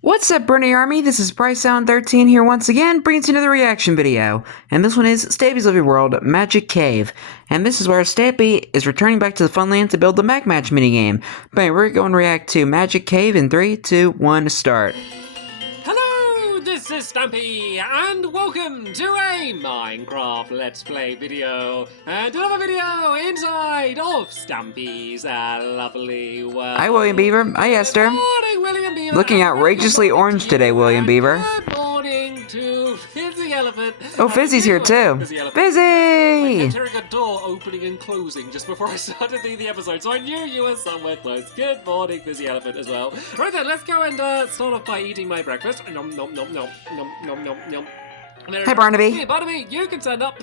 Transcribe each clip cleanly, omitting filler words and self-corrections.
What's up, Bernie Army? This is BryceAllen13 here once again, bringing you another reaction video. And this one is Stampy's Living World Magic Cave. And this is where Stampy is returning back to the Funland to build the Mag Match minigame. But anyway, we're going to react to Magic Cave in 3, 2, 1, start. Hello, this is Stampy, and welcome to a Minecraft Let's Play video, and another video inside of Stampy's lovely world. Hi, William Beaver. Hi, Esther. Good morning, William Beaver. Looking outrageously orange today, William Beaver. Good morning to Fizzy Elephant. Oh, Fizzy's here too. Fizzy! I Fizzy! kept hearing a door opening and closing just before I started the episode, so I knew you were somewhere close. Good morning, Fizzy Elephant, as well. Right then, let's go and start off by eating my breakfast. Nom nom nom nom nom nom nom nom. Hi, Barnaby. Hey, Barnaby, you can stand up.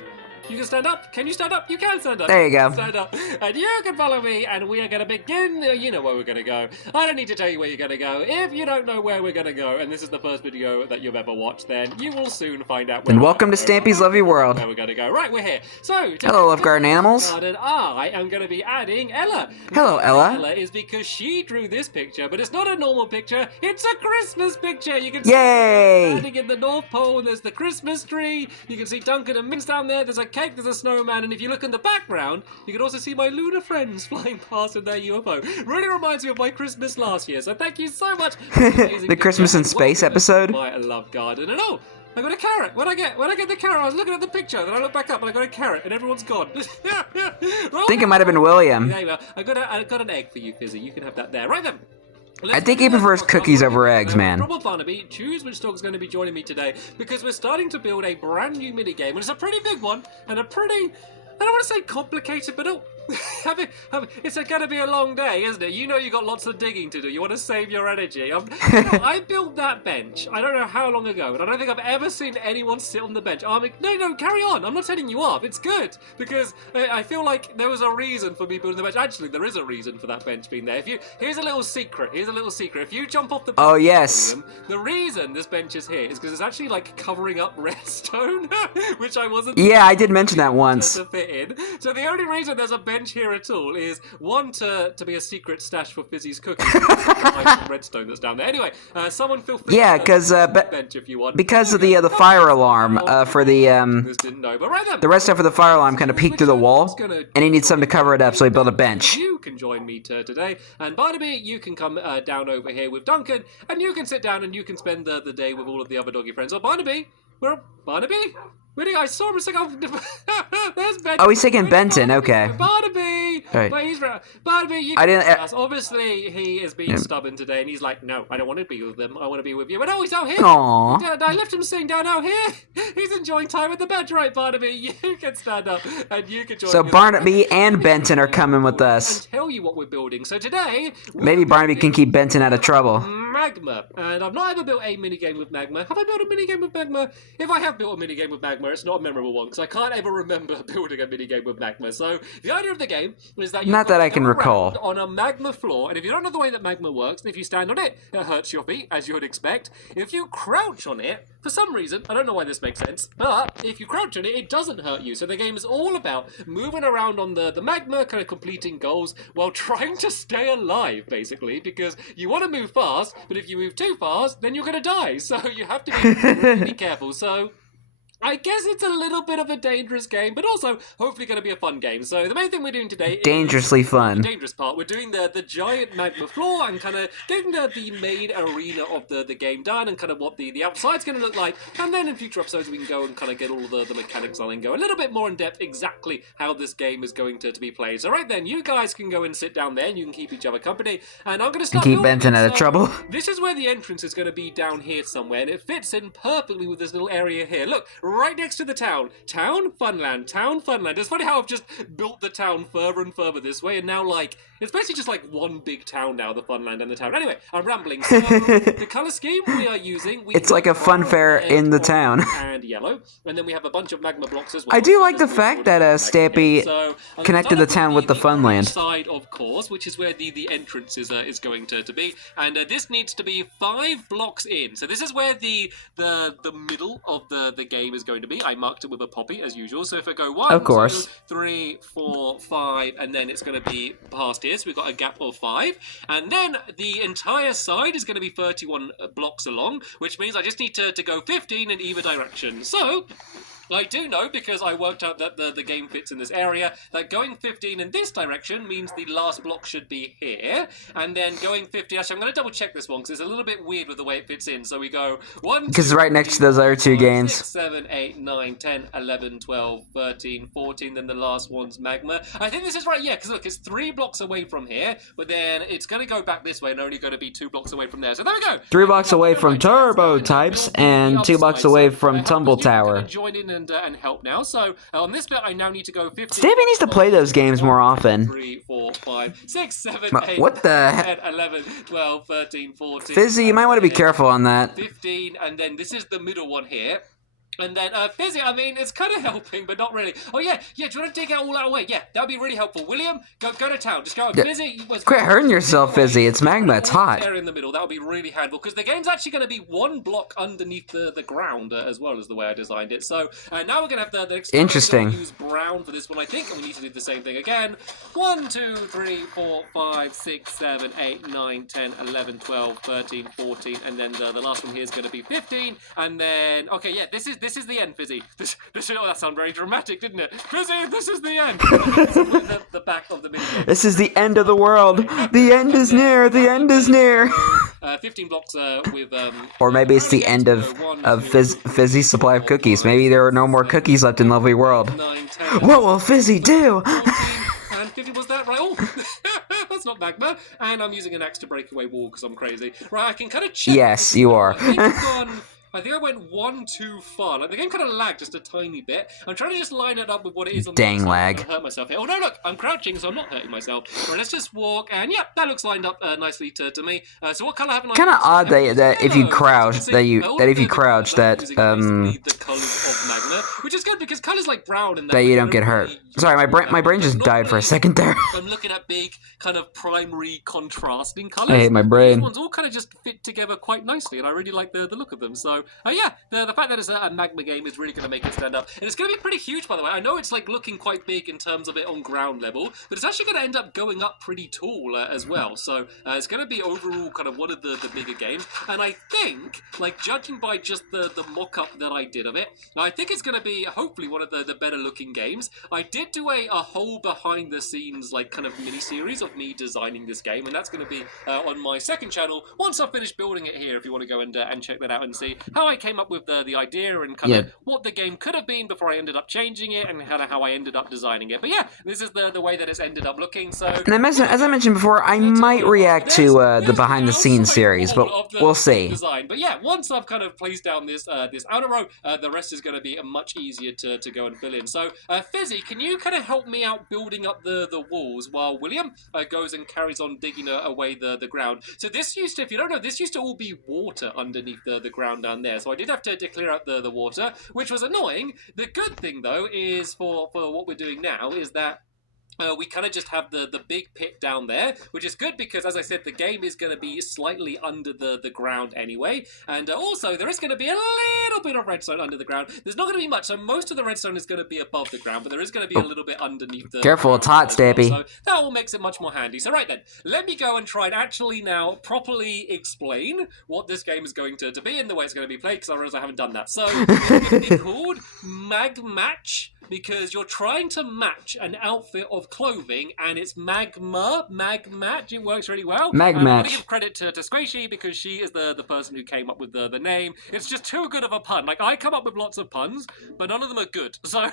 You can stand up. Can you stand up? You can stand up. There you go. Stand up. And you can follow me, and we are going to begin. You know where we're going to go. I don't need to tell you where you're going to go. If you don't know where we're going to go, and this is the first video that you've ever watched, then you will soon find out where And welcome to Stampy's Lovely World. where we're going to go. Right, we're here. So, Hello, Love Garden Animals. Garden, I am going to be adding Ella. Hello, Ella. Ella is because she drew this picture, but it's not a normal picture. It's a Christmas picture. You can see Yay! standing in the North Pole, and there's the Christmas tree. You can see Duncan and Minx down there. There's a cake. There's a snowman. And if you look in the background, you can also see my lunar friends flying past in their UFO. Really reminds me of my Christmas last year. So thank you so much. The Christmas in Space episode. My love garden. And oh, I got a carrot. When I get the carrot, I was looking at the picture, then I look back up and I got a carrot, and everyone's gone. I think it might have been William. There you are. I got an egg for you, Fizzy. You can have that there. Right then. I think he prefers cookies over eggs, man. Robert Barnaby, choose which dog's going to be joining me today, because we're starting to build a brand new minigame, and it's a pretty big one, and a pretty, I don't want to say complicated, but it's going to be a long day, isn't it? You know you got lots of digging to do. You want to save your energy. I built that bench, I don't know how long ago, and I don't think I've ever seen anyone sit on the bench. I'm like, no, carry on. I'm not setting you off. It's good, because I feel like there was a reason for me building the bench. Actually, there is a reason for that bench being there. Here's a little secret. If you jump off the bench, Oh, yes. the reason this bench is here is because it's actually like covering up redstone, which I wasn't. Yeah, I did mention that once. To fit in. So the only reason there's a bench here at all is one to be a secret stash for Fizzy's cookies. Like redstone that's down there. Anyway, someone feel free. Yeah, because bench if you want. because of the fire alarm for the This didn't know, but right then. the red stuff for the fire alarm kind of peeked through the wall, and he needs something to cover it up, so he built a bench. You can join me today, and Barnaby, you can come down over here with Duncan, and you can sit down and you can spend the day with all of the other doggy friends. Oh, Barnaby, where Barnaby? Really, I saw him a second. There's Benton. Oh, he's taking Benton. Okay. Barnaby. Right. But he's Barnaby. You I didn't. Obviously, he is being stubborn today, and he's like, "No, I don't want to be with them. I want to be with you." But no, he's out here. Aww. I left him sitting down out here. He's enjoying time at the bench, right, Barnaby? You can stand up and you can join. So me. Barnaby and Benton are coming with us. And tell you what we're building. So today, Maybe Barnaby can keep Benton out of trouble. Magma, and I've not ever built a minigame with magma. Have I built a minigame with magma? If I have built a minigame with magma, it's not a memorable one, because I can't ever remember building a minigame with magma. So the idea of the game is that Not that I can recall. on a magma floor, and if you don't know the way that magma works, if you stand on it, it hurts your feet, as you would expect. If you crouch on it, for some reason, I don't know why this makes sense, but if you crouch on it, it doesn't hurt you. So the game is all about moving around on the magma, kind of completing goals, while trying to stay alive, basically, because you want to move fast, but if you move too fast, then you're going to die. So you have to be really careful. So I guess it's a little bit of a dangerous game, but also hopefully going to be a fun game. So the main thing we're doing today is Dangerously fun. the dangerous part. We're doing the giant magma floor and kind of getting the main arena of the game done, and kind of what the outside's going to look like. And then in future episodes we can go and kind of get all the mechanics on and go a little bit more in depth exactly how this game is going to be played. So right then, you guys can go and sit down there and you can keep each other company. And I'm going to start Keep building Benton it. out of So trouble. This is where the entrance is going to be, down here somewhere, and it fits in perfectly with this little area here. Look, right next to the town. Town Funland. Town Funland. It's funny how I've just built the town further and further this way, and now, like, it's basically just like one big town now, the Funland and the town. Anyway, I'm rambling. So, the colour scheme we are using... It's like a fun fair in the town. And yellow. And then we have a bunch of magma blocks as well. I do like the fact that Stampy connected the town with the Funland. Side, of course, which is where the entrance is going to be. And this needs to be 5 blocks in. So this is where the middle of the game is going to be. I marked it with a poppy as usual. So if I go 1, Of course. 2, 3, 4, 5, and then it's going to be past here, so we've got a gap of 5. And then the entire side is going to be 31 blocks along, which means I just need to go 15 in either direction. So I do know, because I worked out that the game fits in this area, that going 15 in this direction means the last block should be here, and then going 50, actually I'm going to double check this one, because it's a little bit weird with the way it fits in, so we go 1, Because right next to those other two games. 6, 7, 8, 9, 10, 11, 12, 13, 14, then the last one's magma. I think this is right, yeah, because look, it's 3 blocks away from here, but then it's going to go back this way and only going to be 2 blocks away from there, so there we go! 3 blocks away from Turbo Types, and 2 blocks away from Tumble Tower. Join in and help now. So on this bit, I now need to go 15. Stampy needs to play those games more often. 3, 4, 5, 6, 7, 8, What the heck? 10, 11, 12, 13, 14. Fizzy, you might want to be careful on that. 15, and then this is the middle one here. And then Fizzy, I mean, it's kind of helping, but not really. Oh, yeah, do you want to dig out all that away? Yeah, that would be really helpful. William, go to town. Just go. Fizzy. Quit hurting yourself, Fizzy. It's magma. It's hot. There in the middle. That would be really handful, because the game's actually going to be 1 block underneath the ground, as well as the way I designed it. So now we're going to have the next. Interesting. Use brown for this one, I think, and we need to do the same thing again. 1, 2, 3, 4, 5, 6, 7, 8, 9, 10, 11, 12, 13, 14, and then the last one here is going to be 15, and then okay, yeah, this is the end, Fizzy. This oh, that sounded very dramatic, didn't it? Fizzy, this is the end. the back of the minigame. This is the end of the world. The end is near. The end is near. 15 blocks with or maybe it's the end of Fizzy's supply of cookies. Maybe there are no more cookies left in Lovely World. 9, 10, What will Fizzy do? 14, and 50, was that right? Oh, that's not magma. And I'm using an axe to break away wall because I'm crazy. Right, I can kind of check. Yes, you are. I think I went 1 too far. Like, the game kind of lagged just a tiny bit. I'm trying to just line it up with what it is on Dang the lag. I hurt myself here. Oh, no, look. I'm crouching, so I'm not hurting myself. Right, let's just walk. And, yeah, that looks lined up nicely to me. So what colour haven't I Kind of used? odd that if you crouch, the colours of magma, which is good because colours like brown and that you don't get hurt. Sorry, my brain just died for a second there. I'm looking at big kind of primary contrasting colours. I hate my brain. These ones all kind of just fit together quite nicely, and I really like the look of them. So, yeah, the fact that it's a magma game is really going to make it stand up. And it's going to be pretty huge, by the way. I know it's like looking quite big in terms of it on ground level, but it's actually going to end up going up pretty tall as well. So it's going to be overall kind of one of the bigger games. And I think, like, judging by just the mock-up that I did of it, I think it's going to be hopefully one of the better looking games. I did do a whole behind the scenes like kind of mini series of me designing this game, and that's going to be on my second channel once I've finished building it here, if you want to go and check that out and see how I came up with the idea and kind of what the game could have been before I ended up changing it and kind of how I ended up designing it. But yeah, this is the way that it's ended up looking. So, and as I mentioned before, I might react to the behind the scenes series, but we'll see. Design. But yeah, once I've kind of placed down this outer row, the rest is going to be much easier to go and fill in. So Fizzy, can you kind of help me out building up the walls while William goes and carries on digging away the ground? So this used to, if you don't know, this used to all be water underneath the ground down there. So I did have to clear out the water, which was annoying. The good thing though is for what we're doing now is that we kind of just have the big pit down there, which is good because, as I said, the game is going to be slightly under the ground anyway. And also, there is going to be a little bit of redstone under the ground. There's not going to be much, so most of the redstone is going to be above the ground, but there is going to be a little bit underneath the Careful, it's hot, Stampy. So that all makes it much more handy. So right then, let me go and try and actually now properly explain what this game is going to be and the way it's going to be played, because I realize I haven't done that. So it's going to be called Mag Match, because you're trying to match an outfit of clothing, and it's mag match. It works really well. Mag match. I want to match. give credit to Squishy because she is the person who came up with the name. It's just too good of a pun. Like, I come up with lots of puns, but none of them are good. So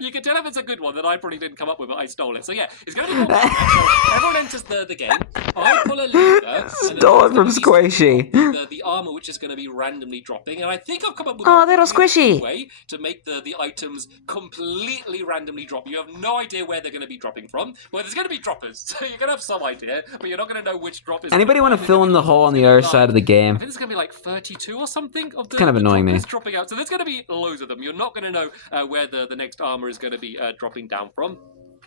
you can tell if it's a good one that I probably didn't come up with it. I stole it. So yeah, it's going to be called Mag Match. So everyone enters the game. I pull a lever. Stole it from Squishy. The armor, which is going to be randomly dropping, and I think I've come up with a little Squishy way to make the items completely randomly drop. You have no idea where they're going to be dropping from. Well, there's going to be droppers, so you're going to have some idea, but you're not going to know which drop is. Anybody want to fill in the hole on the other side of the game? I think there's going to be like 32 or something of the kind of annoying me. Dropping out. So there's going to be loads of them. You're not going to know where the next armor is going to be dropping down from.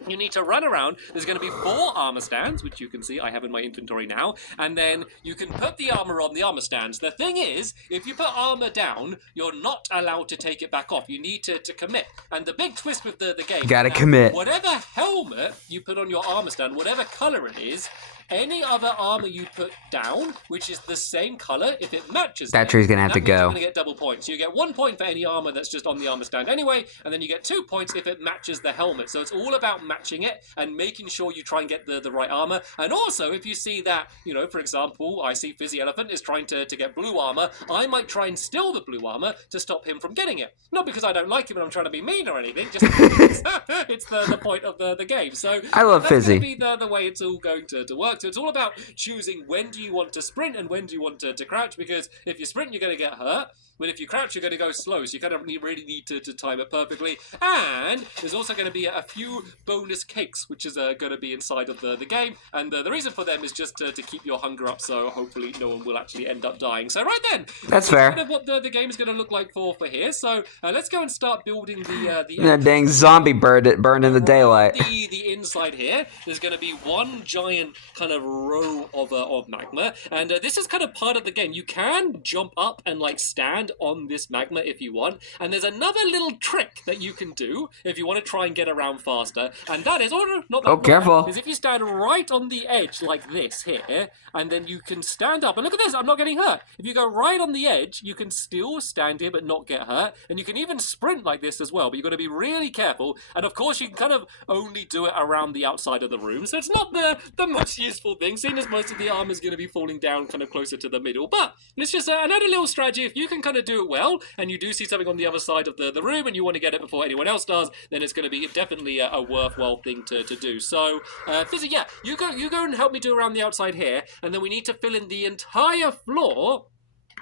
you need to run around. There's going to be 4 armor stands, which you can see I have in my inventory now, and then you can put the armor on the armor stands. The thing is, if you put armor down, you're not allowed to take it back off. You need to commit. And the big twist with the game Gotta is that commit. whatever helmet you put on your armor stand, whatever color it is, any other armor you put down, which is the same color, if it matches That tree's gonna have to that means go. You're gonna get double points. So you get 1 point for any armor that's just on the armor stand anyway, and then you get 2 points if it matches the helmet. So it's all about matching it and making sure you try and get the right armor. And also, if you see that, you know, for example, I see Fizzy Elephant is trying to get blue armor, I might try and steal the blue armor to stop him from getting it. Not because I don't like him and I'm trying to be mean or anything, just because it's the point of the game. So I love that's Fizzy. Gonna be the way it's all going to work. So it's all about choosing when do you want to sprint and when do you want to crouch, because if you sprint you're going to get hurt, but if you crouch you're going to go slow, so you kind of really need to time it perfectly. And there's also going to be a few bonus cakes which is going to be inside of the game, and the reason for them is just to keep your hunger up, so hopefully no one will actually end up dying. So right then, That's fair. kind of what the game is going to look like for here. So let's go and start building the That dang zombie burned in the daylight. the inside here. There's going to be one giant kind of row of magma, and this is kind of part of the game. You can jump up and like stand on this magma if you want, and there's another little trick that you can do if you want to try and get around faster, and that is not that careful. is if you stand right on the edge like this here, and then you can stand up, and look at this, I'm not getting hurt. If you go right on the edge, you can still stand here but not get hurt, and you can even sprint like this as well, but you've got to be really careful. And of course you can kind of only do it around the outside of the room, so it's not the most useful thing, seeing as most of the armor is going to be falling down kind of closer to the middle. But it's just another little strategy. If you can kind of do it well, and you do see something on the other side of the room and you want to get it before anyone else does, then it's going to be definitely a worthwhile thing to do. So Fizzy, yeah, you go and help me do around the outside here, and then we need to fill in the entire floor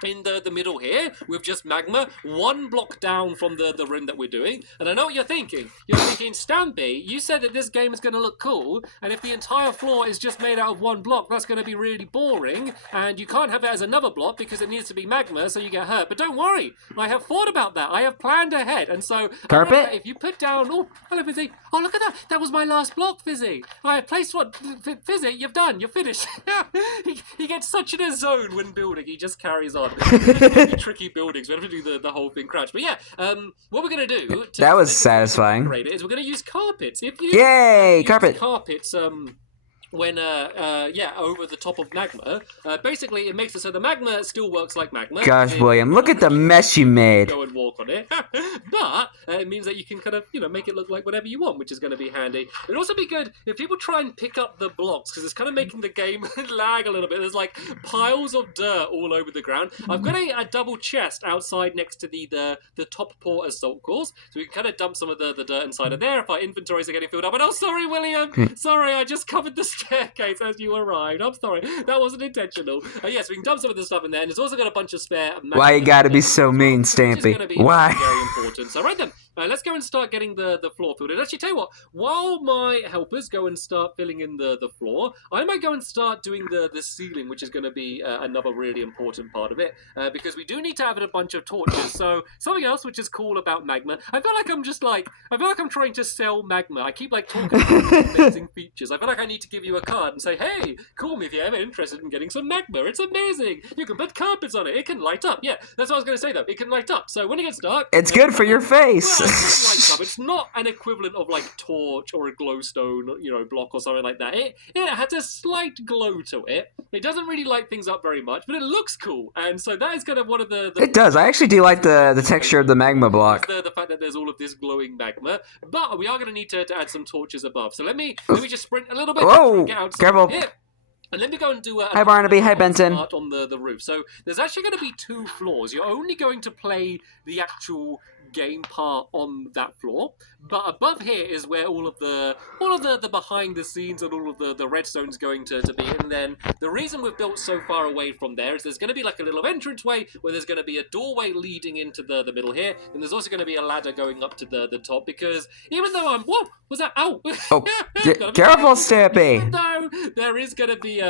in the middle here with just magma, 1 block down from the room that we're doing. And I know what you're thinking. You're thinking, Stampy, you said that this game is going to look cool, and if the entire floor is just made out of 1 block, that's going to be really boring, and you can't have it as another block because it needs to be magma, so you get hurt. But don't worry, I have thought about that. I have planned ahead, and so Carpet? if you put down, oh, hello Fizzy. Oh, look at that. That was my last block, Fizzy. I placed what? Fizzy, you're done. You're finished. he gets such in a zone when building. He just carries on. Tricky buildings. We have to do the whole thing crouch. But yeah, what we're going to do... That was satisfying. ...is we're going to use carpets. If you Yay! use Carpet! Carpets, when over the top of magma, basically it makes it so the magma still works like magma. Gosh, William, look at the mess you made. Go and walk on it. But it means that you can kind of, make it look like whatever you want, which is going to be handy. It'd also be good if people try and pick up the blocks, because it's kind of making the game lag a little bit. There's like piles of dirt all over the ground. I've got a double chest outside next to the top port assault cores, so we can kind of dump some of the dirt inside of there if our inventories are getting filled up. And oh, sorry, William. Sorry, I just covered the staircase as you arrived. I'm sorry. That wasn't intentional. Yes, we can dump some of the stuff in there, and it's also got a bunch of spare... Why you gotta be so mean, Stampy? Why? Very important. So right then, let's go and start getting the floor filled. And actually, tell you what, while my helpers go and start filling in the floor, I might go and start doing the ceiling, which is going to be another really important part of it, because we do need to have a bunch of torches. So something else which is cool about magma, I feel like I'm trying to sell magma. I keep like talking about amazing features. I feel like I need to give you a card and say, hey, call me if you're ever interested in getting some magma. It's amazing. You can put carpets on it. It can light up. Yeah, that's what I was going to say though. It can light up. So when it gets dark, it's good for your face. Well, it lights up. It's not an equivalent of like torch or a glowstone, block or something like that. It has a slight glow to it. It doesn't really light things up very much, but it looks cool. And so that is kind of one of the It does. I actually do like the texture of the magma block. The fact that there's all of this glowing magma. But we are going to need to add some torches above. So let me just sprint a little bit. Whoa! Get out Careful. here. And let me go and do Hi Barnaby, hi Benton. On the roof. So there's actually going to be 2 floors. You're only going to play the actual game part on that floor, but above here is where all of the behind the scenes and all of the redstone's going to be. And then the reason we've built so far away from there is there's going to be like a little entranceway where there's going to be a doorway leading into the middle here, and there's also going to be a ladder going up to the top, because even though whoa, was that ow? Oh, careful, Stampy. Even though there is going to be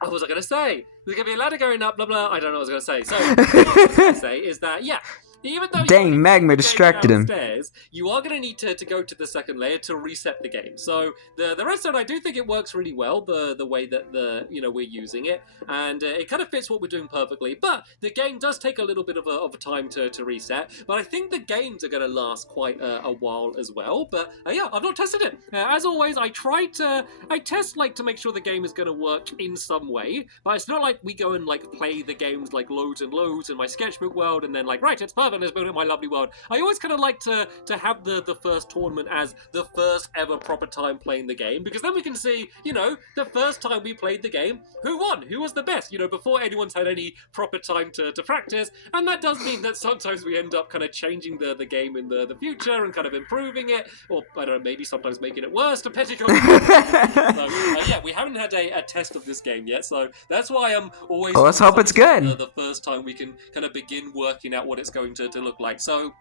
what was I going to say? There's going to be a ladder going up, blah, blah. I don't know what I was going to say. So, what I was going to say is that, yeah, even though Dang, you're magma distracted him. downstairs, you are going to need to go to the second layer to reset the game. So the redstone, I do think it works really well, the way that we're using it, and it kind of fits what we're doing perfectly. But the game does take a little bit of a time to reset. But I think the games are going to last quite a while as well. But yeah, I've not tested it. As always, I test like to make sure the game is going to work in some way. But it's not like we go and like play the games like loads and loads in my sketchbook world, and then like, right, it's perfect, let's build it in my lovely world. I always kind of like to have the first tournament as the first ever proper time playing the game, because then we can see, the first time we played the game, who won, who was the best, before anyone's had any proper time to practice. And that does mean that sometimes we end up kind of changing the game in the future and kind of improving it, or I don't know, maybe sometimes making it worse, depending on yeah, we haven't had a test of this game yet, so that's why I'm always Well, let's hope it's good. The first time we can kind of begin working out what it's going to look like. So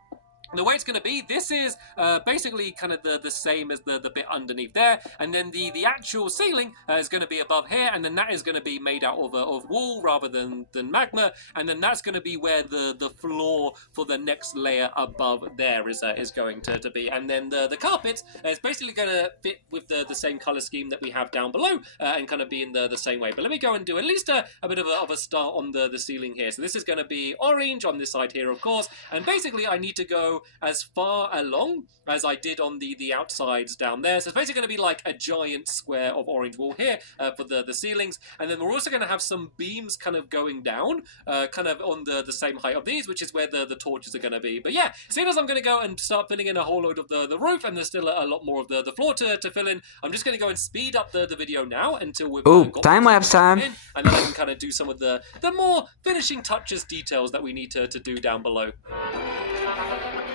the way it's going to be, this is basically kind of the same as the bit underneath there, and then the actual ceiling is going to be above here, and then that is going to be made out of wool rather than magma, and then that's going to be where the floor for the next layer above there is going to be, and then the carpet is basically going to fit with the same color scheme that we have down below, and kind of be in the same way. But let me go and do at least a bit of a start on the ceiling here. So this is going to be orange on this side here, of course, and basically I need to go as far along as I did on the outsides down there. So it's basically going to be like a giant square of orange wool here for the ceilings, and then we're also going to have some beams kind of going down, kind of on the same height of these, which is where the torches are going to be. But yeah, as soon as I'm going to go and start filling in a whole load of the roof, and there's still a lot more of the floor to fill in, I'm just going to go and speed up the video now until we've got time-lapse time, in, and then I can kind of do some of the more finishing touches, details that we need to do down below.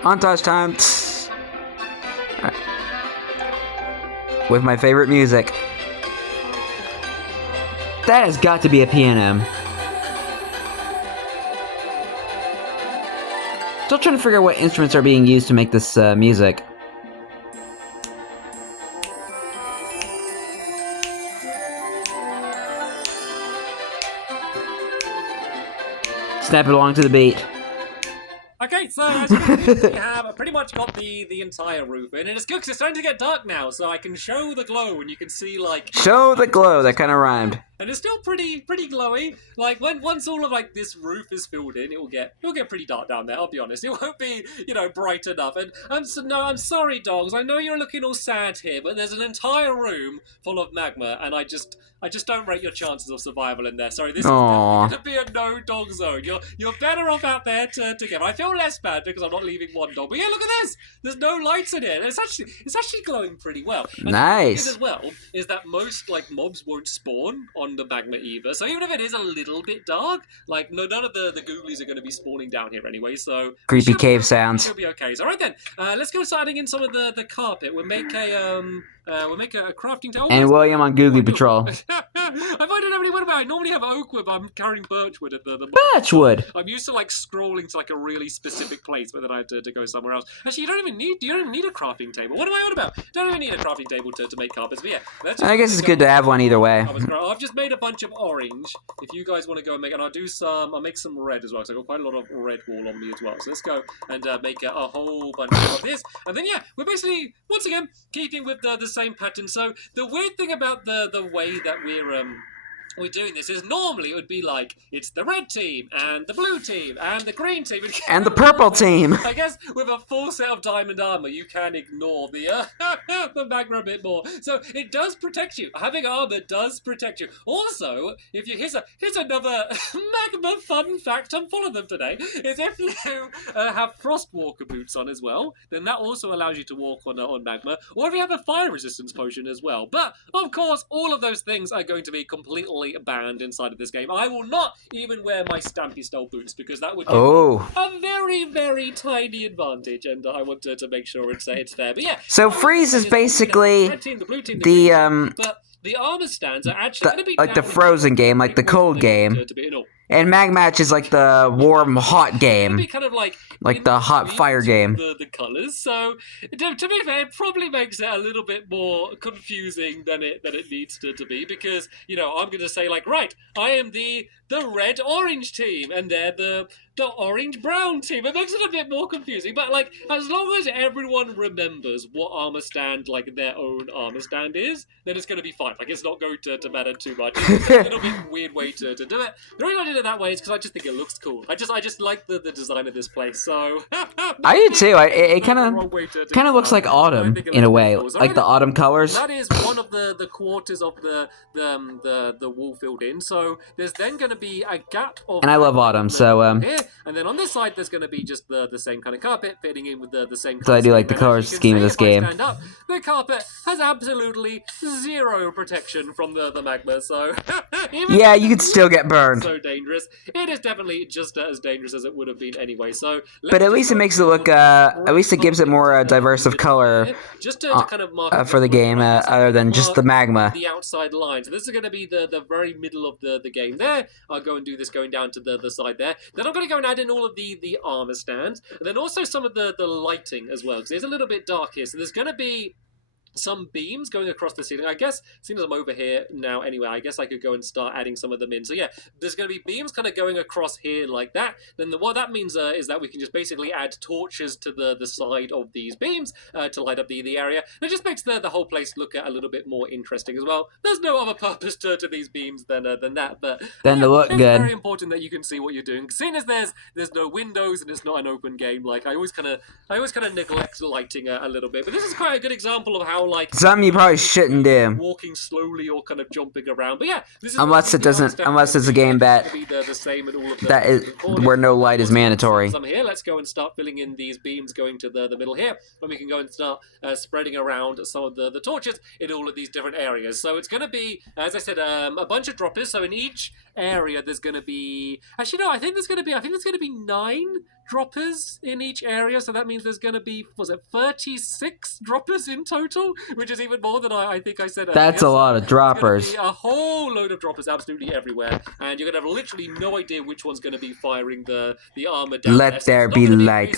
Montage time. Right. With my favorite music. That has got to be a piano. Still trying to figure out what instruments are being used to make this music. Snap it along to the beat. Okay, so as you can see, we have pretty much got the entire roof in, and it's good because it's starting to get dark now, so I can show the glow, and you can see like... Show the glow, that kind of rhymed. And it's still pretty glowy. Like once all of like this roof is filled in, it'll get pretty dark down there. I'll be honest, it won't be bright enough. And I'm sorry, dogs. I know you're looking all sad here, but there's an entire room full of magma, and I just don't rate your chances of survival in there. Sorry, this is going to be a no dog zone. You're better off out there together. I feel less bad because I'm not leaving one dog. But yeah, look at this. There's no lights in it. And it's actually glowing pretty well. And nice. The thing as well is that most like mobs won't spawn on the magma either, so even if it is a little bit dark, like none of the googlies are going to be spawning down here anyway, so creepy cave sounds. It'll be okay. So right then, let's go starting in some of the carpet. We'll make a crafting table. And William on Googly Patrol. I find it everywhere about. I normally have oak wood, but I'm carrying birchwood at the birchwood. I'm used to like scrolling to like a really specific place, but then I had to go somewhere else. Actually, you don't even need a crafting table. What am I on about? Don't even need a crafting table to make carpets. But yeah, I guess it's good to have one either way. I've just made a bunch of orange. If you guys want to go and make, and I'll make some red as well. So I've got quite a lot of red wool on me as well. So let's go and make a whole bunch of this. And then yeah, we're basically once again keeping with the same pattern. So the weird thing about the way that we're doing this is normally it would be like it's the red team and the blue team and the green team and the purple team. I guess with a full set of diamond armor you can ignore the the magma a bit more. So it does protect you. Having armor does protect you. Also, if you here's another magma fun fact. I'm full of them today. Is if you have frostwalker boots on as well, then that also allows you to walk on magma. Or if you have a fire resistance potion as well. But of course, all of those things are going to be completely banned inside of this game. I will not even wear my Stampy style boots because that would give a very, very tiny advantage, and I want to make sure it's there. But yeah. So freeze is basically the blue team, but the armor stands are actually going to be like the frozen game, like the cold game. And Mag Match is like the warm, hot game. Be kind of like the hot fire game. The colours. So, to be fair, it probably makes it a little bit more confusing than it needs to be. Because, I'm going to say, like, right, I am the red-orange team. And they're the the orange-brown team. It makes it a bit more confusing, but like as long as everyone remembers what armor stand, like their own armor stand is, then it's going to be fine. Like it's not going to matter too much. It's just a little bit weird way to do it. The reason I did it that way is because I just think it looks cool. I just like the design of this place. So I do too. It kind of looks like autumn in a way, cool. So like the autumn colors. That is one of the quarters of the wall filled in. So there's then going to be a gap of. And I love autumn, so here, and then on this side there's going to be just the same kind of carpet fitting in with the same. So I do like the color scheme of this game. Up, the carpet has absolutely zero protection from the magma, so yeah, you could still get burned. So dangerous. It is definitely just as dangerous as it would have been anyway. So, but at least it makes it look. At least it gives it more diverse of color. Just to kind of mark for the game, other than just the magma. The outside line. So this is going to be the very middle of the game. There, I'll go and do this going down to the side there. Then I'm going to go and add in all of the armor stands, and then also some of the lighting as well, because it's a little bit dark here. So there's going to be some beams going across the ceiling. I guess, seeing as I'm over here now anyway, I guess I could go and start adding some of them in. So yeah, there's going to be beams kind of going across here like that. Then what that means is that we can just basically add torches to the side of these beams to light up the area. And it just makes the whole place look a little bit more interesting as well. There's no other purpose to these beams than that, but then they look good. It's very important that you can see what you're doing. Seeing as there's no windows and it's not an open game, like I always kind of neglect lighting a little bit. But this is quite a good example of how like something you probably shouldn't do. Walking slowly or kind of jumping around. But yeah, this is unless it's a game that where no light is mandatory. Some here, let's go and start filling in these beams going to the middle here, and we can go and start spreading around some of the torches in all of these different areas. So it's going to be, as I said, a bunch of droppers. So in each area, there's going to be I think there's going to be 9 droppers in each area, so that means there's going to be 36 droppers in total, which is even more than I think I said earlier. That's a lot of droppers. Be a whole load of droppers absolutely everywhere, and you're going to have literally no idea which one's going to be firing the armor down. Let there be light.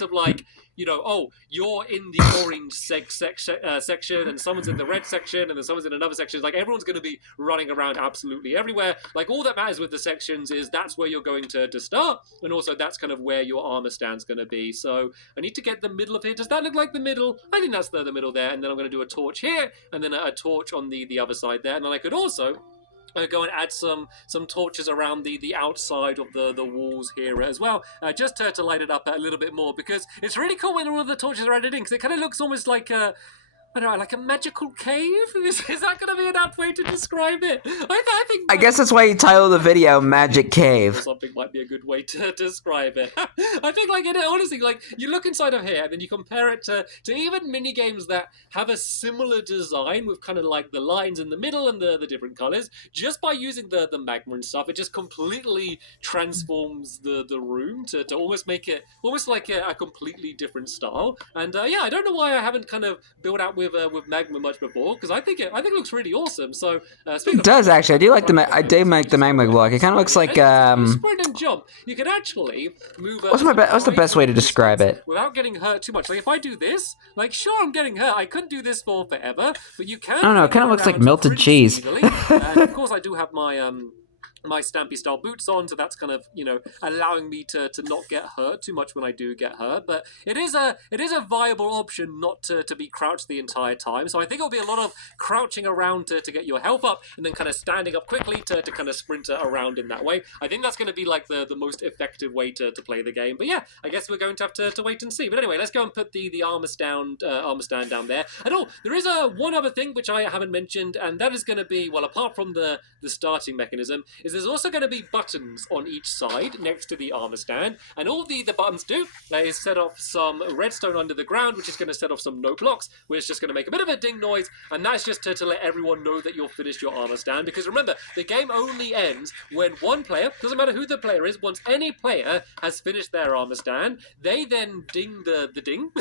You're in the orange section, and someone's in the red section, and then someone's in another section. Like, everyone's going to be running around absolutely everywhere. Like, all that matters with the sections is that's where you're going to start, and also that's kind of where your armor stand's going to be. So I need to get the middle of here. Does that look like the middle? I think that's the middle there, and then I'm going to do a torch here, and then a torch on the other side there, and then I could also go and add some torches around the outside of the walls here as well, just to light it up a little bit more, because it's really cool when all of the torches are added in, because it kind of looks almost like I don't know, like a magical cave? Is that going to be an apt way to describe it? I guess that's why you titled the video Magic Cave. Something might be a good way to describe it. I think, like, honestly, like, you look inside of here and then you compare it to even mini games that have a similar design with kind of like the lines in the middle and the different colors. Just by using the magma and stuff, it just completely transforms the room to almost make it almost like a completely different style. And yeah, I don't know why I haven't kind of built out with magma much before, because I think it looks really awesome. So it does actually. I do like I do like the magma block. It kind of looks like sprint and jump. You can actually move. What's the best way to describe it? Without getting hurt too much. Like, if I do this, like, sure, I'm getting hurt. I couldn't do this for forever, but you can. I don't know. It kind of looks like melted cheese. And of course, I do have my Stampy style boots on, so that's kind of, allowing me to not get hurt too much when I do get hurt. But it is a viable option not to be crouched the entire time. So I think it'll be a lot of crouching around to get your health up, and then kind of standing up quickly to kind of sprint around in that way. I think that's going to be like the most effective way to play the game. But yeah, I guess we're going to have to wait and see. But anyway, let's go and put the armor stand down there. And there is one other thing which I haven't mentioned, and that is going to be, well, apart from the starting mechanism, is there's also going to be buttons on each side next to the armor stand, and all the buttons do is set off some redstone under the ground, which is going to set off some note blocks, which is just going to make a bit of a ding noise, and that's just to let everyone know that you've finished your armor stand. Because remember, the game only ends when one player, doesn't matter who the player is, once any player has finished their armor stand, they then ding the ding,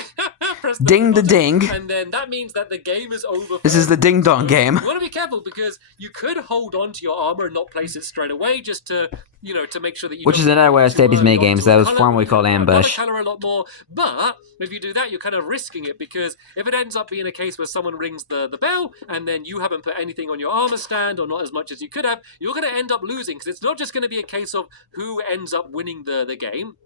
press the button, ding, and then that means that the game is over. This is the ding dong game. You want to be careful, because you could hold on to your armor and not place it straight away, just to make sure that you. Which is another way of Stampy's mini games that was formerly called ambush. Color a lot more, but if you do that, you're kind of risking it, because if it ends up being a case where someone rings the bell and then you haven't put anything on your armor stand, or not as much as you could have, you're going to end up losing, because it's not just going to be a case of who ends up winning the game.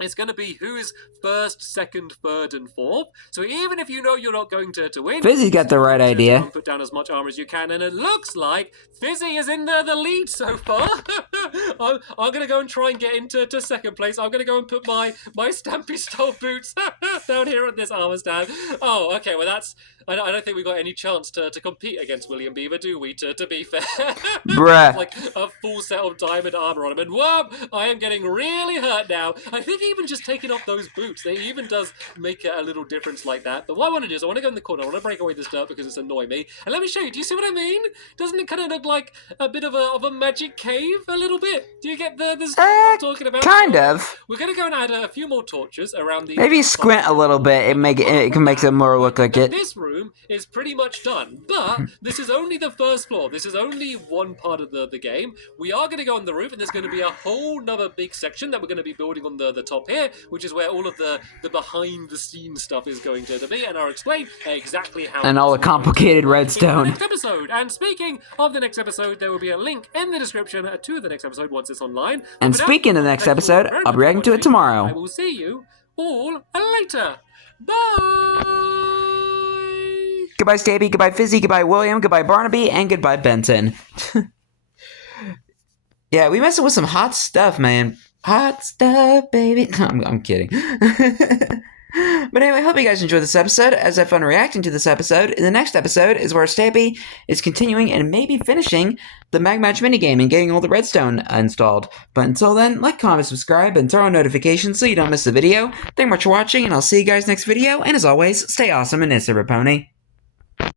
It's going to be who is first, second, third, and fourth. So even if you know you're not going to win, Fizzy's got the right idea. Put down as much armor as you can, and it looks like Fizzy is in the lead so far. I'm going to go and try and get into second place. I'm going to go and put my Stampy style boots down here at this armor stand. Oh, okay. Well, I don't think we got any chance to compete against William Beaver, do we? To be fair, Bruh. like a full set of diamond armor on him, and whoa, I am getting really hurt now. I think even just taking off those boots, they even does make a little difference like that. But what I want to do is I want to go in the corner. I want to break away this dirt because it's annoying me. And let me show you. Do you see what I mean? Doesn't it kind of look like a bit of a magic cave? A little bit. Do you get the stuff I'm talking about? Kind of. We're gonna go and add a few more torches around the. Maybe squint a little bit. It can make it more look like it. This room is pretty much done, but this is only the first floor. This is only one part of the game. We are going to go on the roof, and there's going to be a whole nother big section that we're going to be building on the top here, which is where all of the behind-the-scenes stuff is going to be, and I'll explain exactly how. And all the complicated redstone. Next episode. And speaking of the next episode, there will be a link in the description to the next episode once it's online. And speaking of the next episode, I'll be reacting to it tomorrow. I will see you all later. Bye! Goodbye, Stampy. Goodbye, Fizzy. Goodbye, William. Goodbye, Barnaby. And goodbye, Benton. Yeah, we messing with some hot stuff, man. Hot stuff, baby. I'm kidding. But anyway, I hope you guys enjoyed this episode. As I have fun reacting to this episode, in the next episode is where Stampy is continuing and maybe finishing the Mag Match minigame and getting all the redstone installed. But until then, like, comment, subscribe, and turn on notifications so you don't miss the video. Thank you much for watching, and I'll see you guys next video. And as always, stay awesome and Pony.